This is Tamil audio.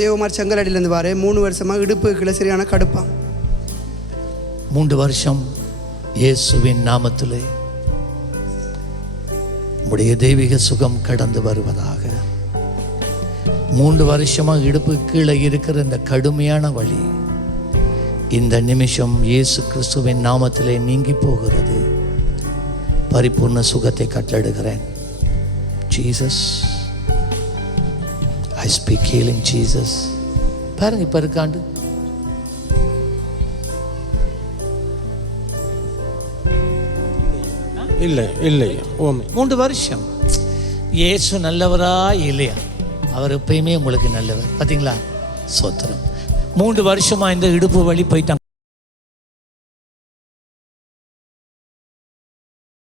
தேவமார் செங்கலடியிலேருந்து வாரு. 3 வருஷமாக இடுப்பு கீழே சரியான கடுப்பான். 3 வருஷம் இயேசுவின் நாமத்திலே உம்முடைய தெய்வீக சுகம் கடந்து வருவதாக. 3 வருஷமாக இடுப்பு கீழே இருக்கிற இந்த கடுமையான வலி இந்த நிமிஷம் இயேசு கிறிஸ்துவின் நாமத்திலே நீங்கி போகிறது. பரிபூர்ண சுகத்தை கட்டளையிடுகிறேன். Jesus, I speak healing. Jesus, பாருங்க இப்ப இருக்காண்டு. இல்லை இல்லை 3 வருஷம் இயேசு நல்லவரா இல்லையா? அவர் எப்பயுமே உங்களுக்கு நல்லவர். பார்த்தீங்களா? சோத்திரம். 3 வருஷமா இந்த இடுப்பு வலி போயிட்டாங்க.